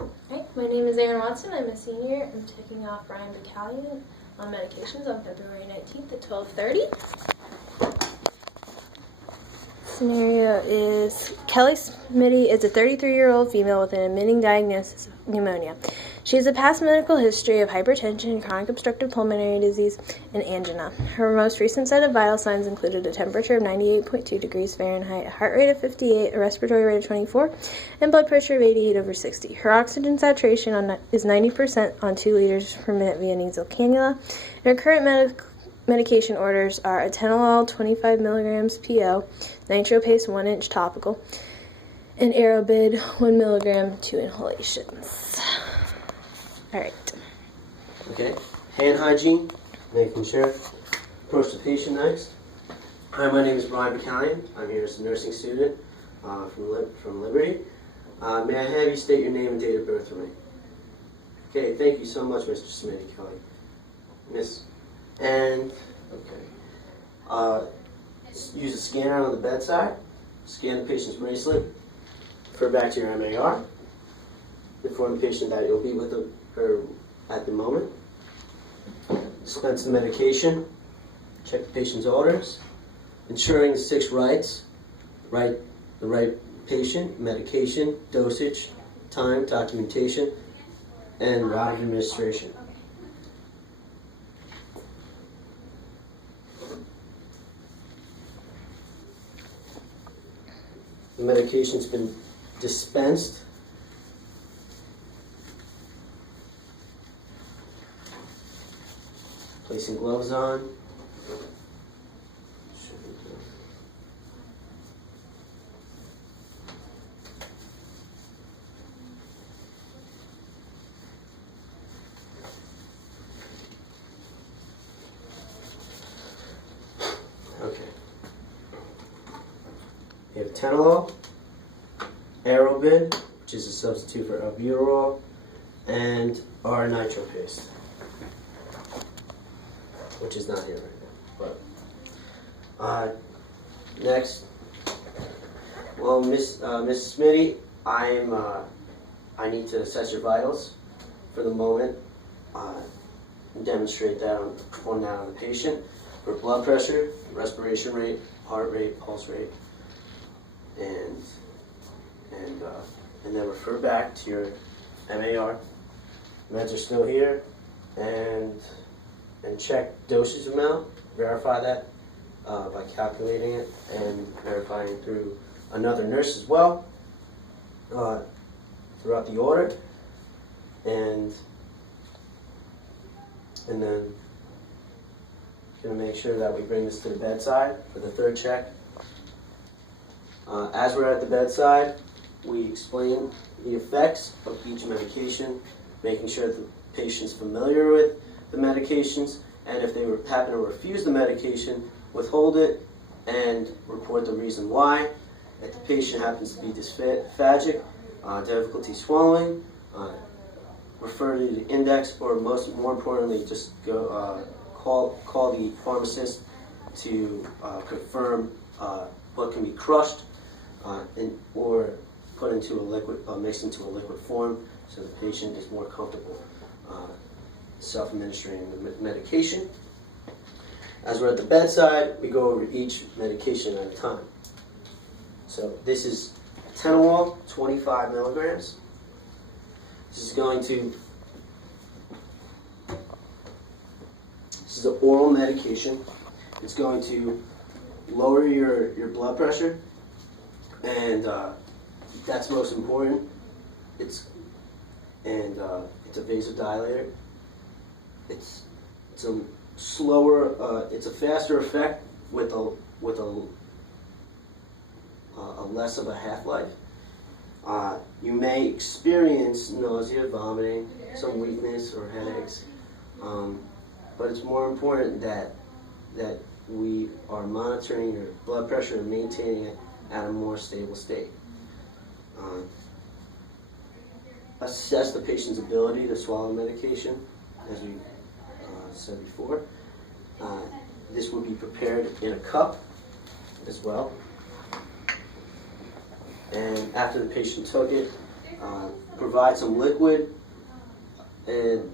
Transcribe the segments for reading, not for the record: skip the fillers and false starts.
Hi, my name is Erin Watson. I'm a senior. I'm taking off Brian Bacallion on medications on February 19th at 12:30. Scenario is Kelly Smitty is a 33-year-old female with an admitting diagnosis of pneumonia. She has a past medical history of hypertension, chronic obstructive pulmonary disease, and angina. Her most recent set of vital signs included a temperature of 98.2 degrees Fahrenheit, a heart rate of 58, a respiratory rate of 24, and blood pressure of 88/60. Her oxygen saturation is 90% on 2 liters per minute via nasal cannula. And her current medication orders are atenolol 25 milligrams PO, NitroPace 1 inch topical, and Aerobid 1 milligram 2 inhalations. All right. Okay. Hand hygiene, making sure. Approach the patient next. Hi, my name is Brian Bacallion. I'm here as a nursing student from Liberty. May I have you state your name and date of birth for me? Okay, thank you so much, Mr. Smitty Kelly. Miss. And, okay. Use a scanner on the bedside. Scan the patient's bracelet. Refer back to your MAR. Inform the patient that you'll be with her at the moment. Dispense the medication. Check the patient's orders. Ensuring the 6 rights. The right patient, medication, dosage, time, documentation, and route of administration. The medication's been dispensed. Placing gloves on. Okay. We have atenolol, Aerobid, which is a substitute for albuterol, and our NitroPace, which is not here right now. But next, well, Miss Smitty, I need to assess your vitals for the moment. Demonstrate that on the patient for blood pressure, respiration rate, heart rate, pulse rate, and then refer back to your MAR. Meds are still here, and check dosage amount. Verify that by calculating it and verifying it through another nurse as well throughout the order, and then going to make sure that we bring this to the bedside for the 3rd check. As we're at the bedside, we explain the effects of each medication, making sure that the patient's familiar with the medications, and if they happen to refuse the medication, withhold it and report the reason why. If the patient happens to be dysphagic, difficulty swallowing, refer to the index, or more importantly, just go call the pharmacist to confirm what can be crushed or put into a liquid, mixed into a liquid form, so the patient is more comfortable self-administering the medication. As we're at the bedside, we go over each medication at a time. So this is atenolol, 25 milligrams. This is an oral medication. It's going to lower your blood pressure, and that's most important. It's a vasodilator. It's a slower, it's a faster effect with a less of a half-life. You may experience nausea, vomiting, some weakness or headaches, but it's more important that we are monitoring your blood pressure and maintaining it at a more stable state. Assess the patient's ability to swallow medication, as we said before. This will be prepared in a cup as well. And after the patient took it, provide some liquid, and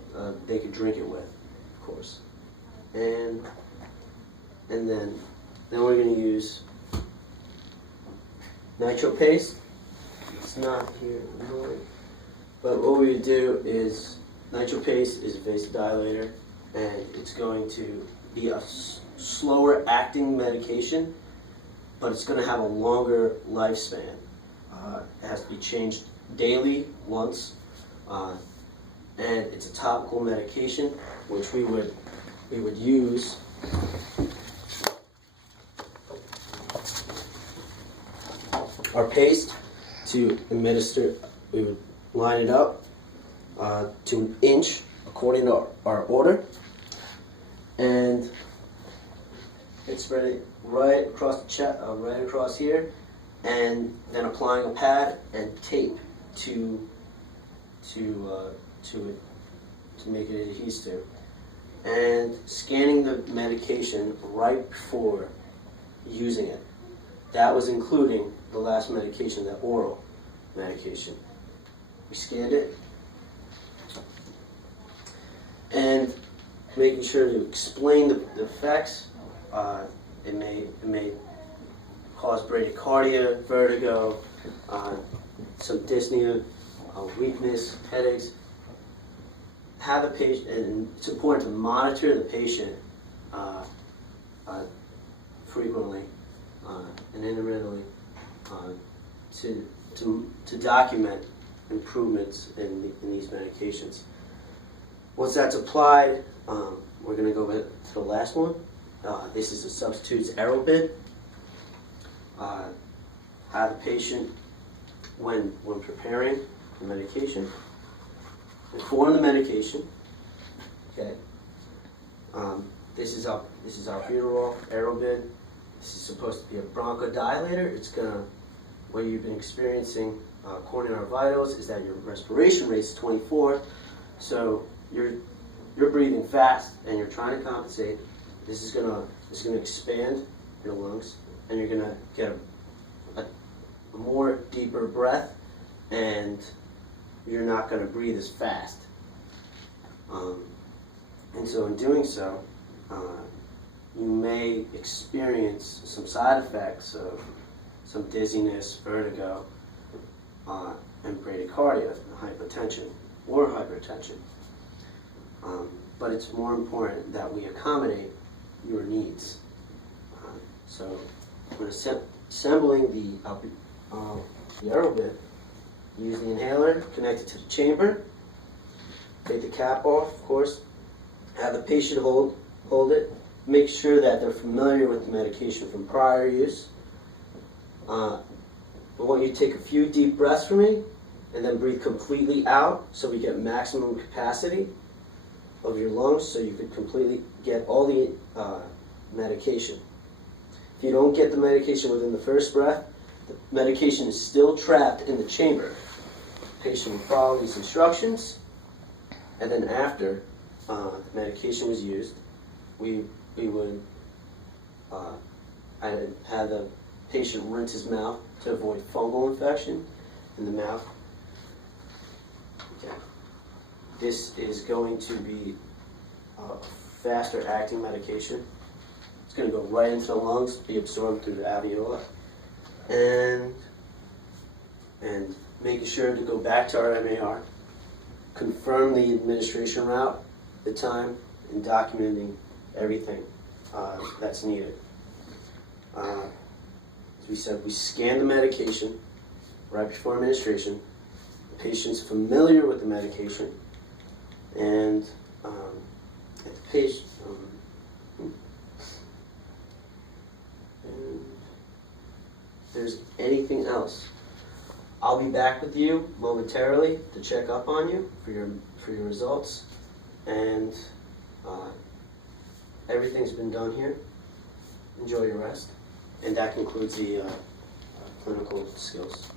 they could drink it with, of course. And then we're going to use nitro paste. It's not here, but what we would do is nitro paste is a vasodilator, and it's going to be a slower acting medication, but it's going to have a longer lifespan. It has to be changed daily once, and it's a topical medication which we would use our paste to administer. We would line it up to an inch according to our order, and it's spread right across the chest, right across here, and then applying a pad and tape to it to make it adhesive, and scanning the medication right before using it. That was including the last medication, that oral medication. We scanned it, and making sure to explain the effects. It may cause bradycardia, vertigo, some dyspnea, weakness, headaches. Have the patient, and it's important to monitor the patient frequently and intermittently to document improvements in these medications. Once that's applied, we're going to go to the last one. This is a substitutes Aerobid. Have the patient, when preparing the medication, inform the medication. Okay. This is albuterol, Aerobid. This is supposed to be a bronchodilator. It's gonna, what you've been experiencing according to our vitals is that your respiration rate is 24. So you're breathing fast and you're trying to compensate. This is gonna expand your lungs, and you're gonna get a more deeper breath, and you're not gonna breathe as fast. And so in doing so, you may experience some side effects of some dizziness, vertigo, and bradycardia, hypotension, or hypertension. But it's more important that we accommodate your needs. So when assembling the Aerobid, use the inhaler, connect it to the chamber, take the cap off, of course, have the patient hold it, make sure that they're familiar with the medication from prior use. I want you to take a few deep breaths for me, and then breathe completely out so we get maximum capacity of your lungs, so you can completely get all the medication. If you don't get the medication within the first breath, the medication is still trapped in the chamber. The patient will follow these instructions, and then after the medication was used, we would have the patient rinse his mouth to avoid fungal infection in the mouth. Okay. This is going to be a faster acting medication. It's going to go right into the lungs, be absorbed through the alveoli, and making sure to go back to our MAR, confirm the administration route, the time, and documenting everything that's needed. As we said, we scan the medication right before administration. The patient's familiar with the medication, and if the patient, and if there's anything else, I'll be back with you momentarily to check up on you for your results, and everything's been done here. Enjoy your rest, and that concludes the clinical skills.